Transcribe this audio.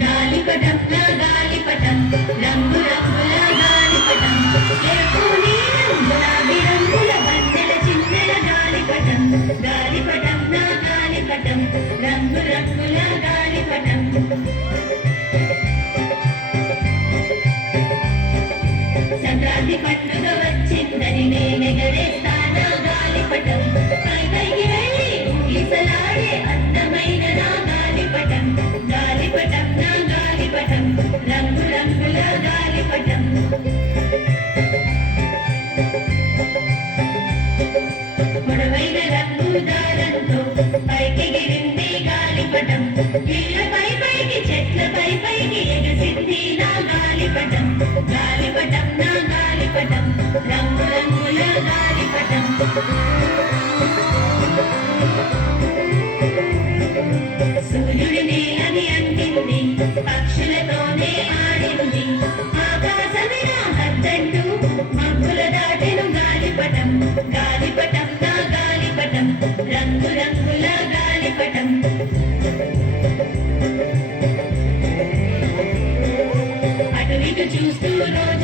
గాలిపటం నా గాలిపటం రంగు రంగుల గాలిపటం ఎరుపు నీలం గులాబీ రంగుల బందెల చిన్నెల గాలిపటం గాలిపటం నా గాలిపటం రంగు రంగుల గాలిపటం సంక్రాంతి పండుగ వచ్చిందని నేనెగరేస్తానా గాలిపటం పై పైకి వెళ్ళి ఈసలాడే అందమైన నా గాలిపటం గాలిపటం నా గాలిపటం రంగు రంగుల గాలిపటం పొడవైన రంగు దారంతో పైకెగిరింది గాలిపటం ఇళ్ళపై పైకి చెట్లపై పైకి ఎగసింది నా గాలిపటం గాలిపటం నా గాలిపటం రంగు రంగుల గాలిపటం సూర్యుడిని అది అంటింది పక్షులతోనే ఆడింది ఆకాశమే నా హద్దంటూ మబ్బుల దాటెను గాలిపటం గాలిపటం నా గాలిపటం రంగు రంగుల గాలిపటం అటు ఇటు చూస్తూ రోజు